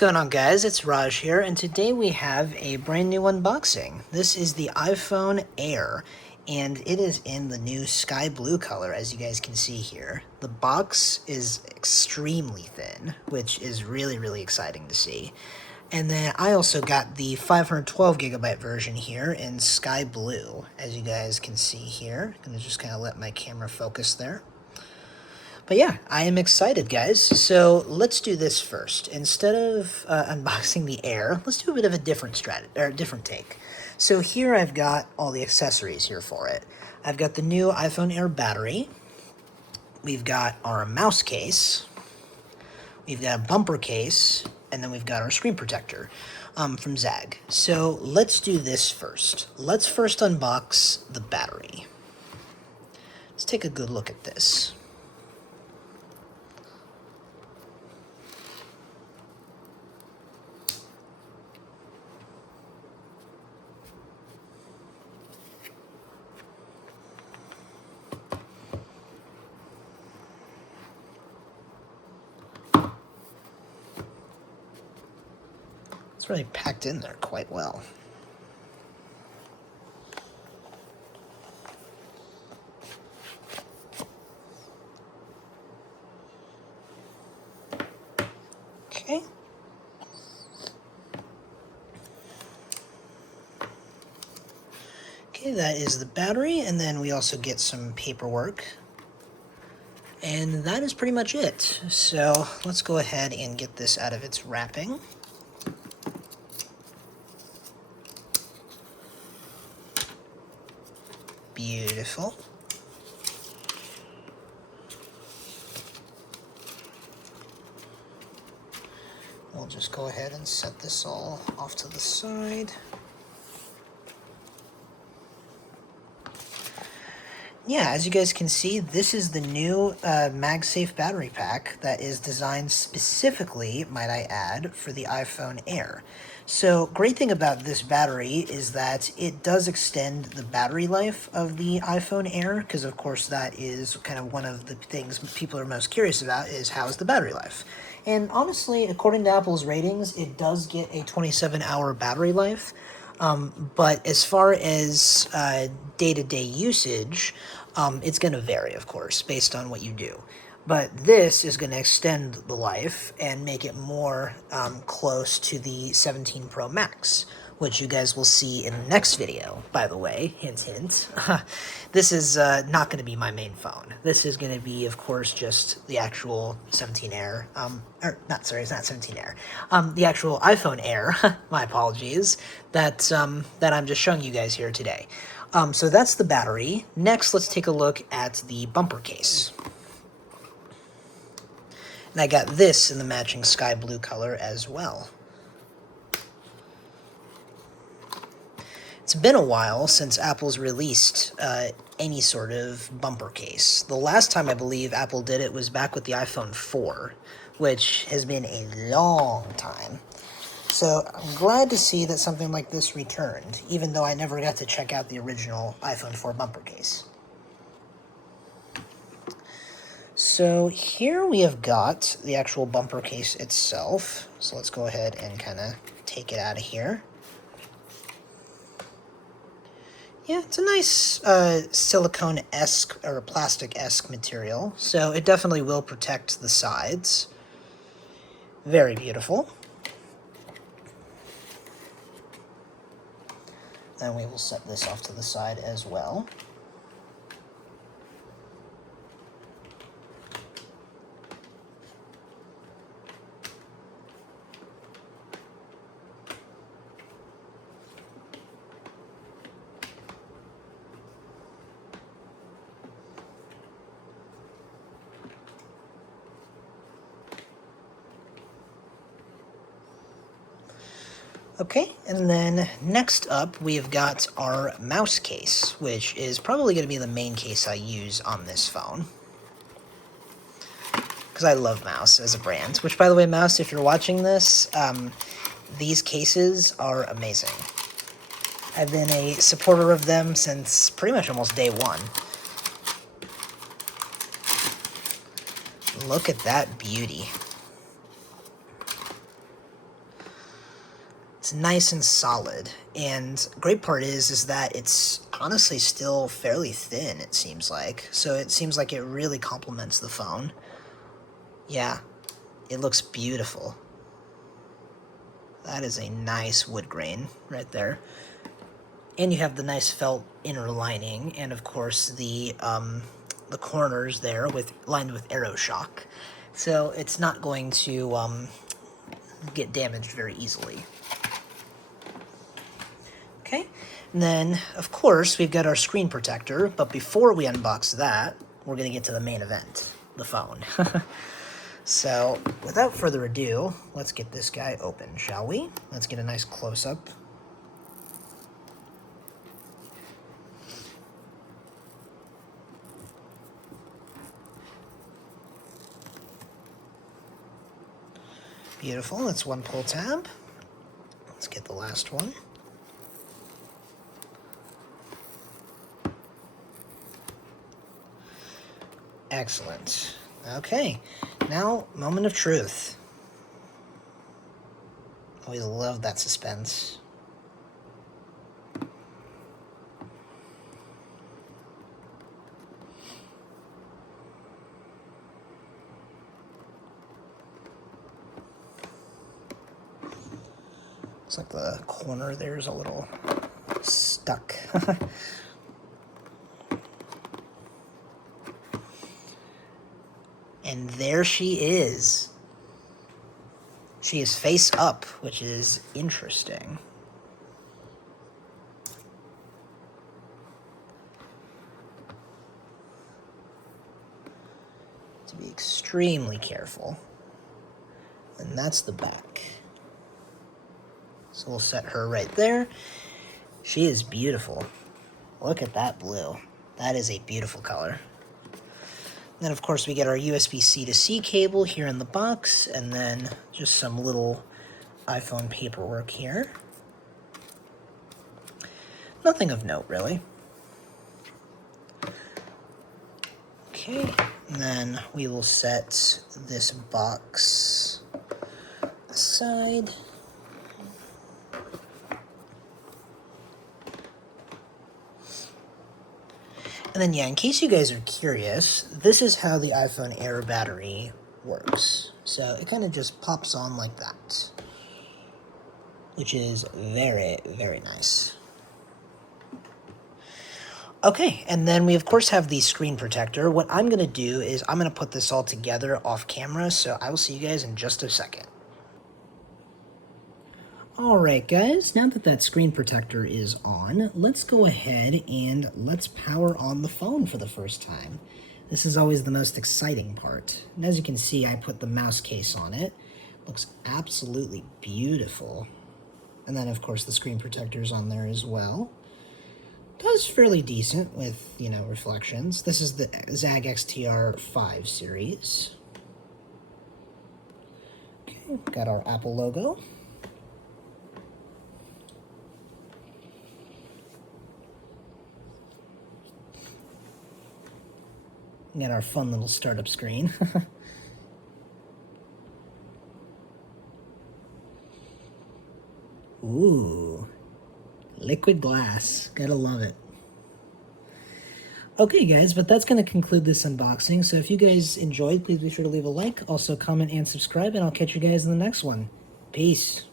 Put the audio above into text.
going on, guys? It's Raj here, and today we have a brand new unboxing. This is the iPhone Air, and it is in the new sky blue color, as you guys can see here. The box is extremely thin, which is really exciting to see. And then I also got the 512 gigabyte version here in sky blue, as you guys can see here. I'm gonna just kind of let my camera focus there. But yeah, I am excited, guys. So let's do this first. Instead of unboxing the Air, let's do a bit of a different different take. So here I've got all the accessories here for it. I've got the new iPhone Air battery. We've got our mouse case. We've got a bumper case, and then we've got our screen protector from Zag. So let's do this first. Let's first unbox the battery. Let's take a good look at this. It's really packed in there quite well. Okay. Okay, that is the battery, and then we also get some paperwork. And that is pretty much it. So let's go ahead and get this out of its wrapping. Beautiful. We'll just go ahead and set this all off to the side. Yeah, as you guys can see, this is the new MagSafe battery pack that is designed specifically, might I add, for the iPhone Air. So, great thing about this battery is that it does extend the battery life of the iPhone Air, because of course that is kind of one of the things people are most curious about, is how is the battery life. And honestly, according to Apple's ratings, it does get a 27-hour battery life. But as far as day-to-day usage, it's going to vary, of course, based on what you do. But this is going to extend the life and make it more close to the 17 Pro Max, which you guys will see in the next video, by the way. Hint, hint. This is not going to be my main phone. This is going to be, of course, just the actual 17 Air. It's not 17 Air. The actual iPhone Air, my apologies, that I'm just showing you guys here today. So that's the battery. Next, let's take a look at the bumper case. And I got this in the matching sky blue color as well. It's been a while since Apple's released any sort of bumper case. The last time I believe Apple did it was back with the iPhone 4, which has been a long time. So I'm glad to see that something like this returned, even though I never got to check out the original iPhone 4 bumper case. So here we have got the actual bumper case itself. So let's go ahead and kind of take it out of here. Yeah, it's a nice silicone-esque or plastic-esque material, so it definitely will protect the sides. Very beautiful. Then we will set this off to the side as well. Okay, and then next up we've got our mouse case, which is probably going to be the main case I use on this phone. Because I love Mous as a brand, which, by the way, Mous, if you're watching this, these cases are amazing. I've been a supporter of them since pretty much almost day one. Look at that beauty. It's nice and solid, and great part is that it's honestly still fairly thin, it seems like. So it seems like it really complements the phone. Yeah, it looks beautiful. That is a nice wood grain right there. And you have the nice felt inner lining, and of course the corners there lined with AeroShock. So it's not going to get damaged very easily. Okay, and then of course we've got our screen protector, but before we unbox that, we're gonna get to the main event, the phone. So without further ado, let's get this guy open, shall we? Let's get a nice close-up. Beautiful, that's one pull tab. Let's get the last one. Excellent. Okay, now, moment of truth. Always love that suspense. Looks like the corner there is a little stuck. And there she is. She is face up, which is interesting. To be extremely careful. And that's the back. So we'll set her right there. She is beautiful. Look at that blue. That is a beautiful color. Then, of course, we get our USB-C to C cable here in the box, and then just some little iPhone paperwork here. Nothing of note, really. Okay, and then we will set this box aside. And then, yeah, in case you guys are curious, this is how the iPhone Air battery works. So it kind of just pops on like that, which is very, very nice. Okay, and then we of course have the screen protector. What I'm going to do is I'm going to put this all together off camera, so I will see you guys in just a second. Alright guys, now that that screen protector is on, let's go ahead and let's power on the phone for the first time. This is always the most exciting part. And as you can see, I put the mouse case on it. Looks absolutely beautiful. And then of course the screen protector is on there as well. Does fairly decent with, you know, reflections. This is the ZAG XTR 5 series. Okay, got our Apple logo. Got our fun little startup screen. Ooh, liquid glass. Gotta love it. Okay, guys, but that's going to conclude this unboxing. So if you guys enjoyed, please be sure to leave a like. Also, comment and subscribe, and I'll catch you guys in the next one. Peace.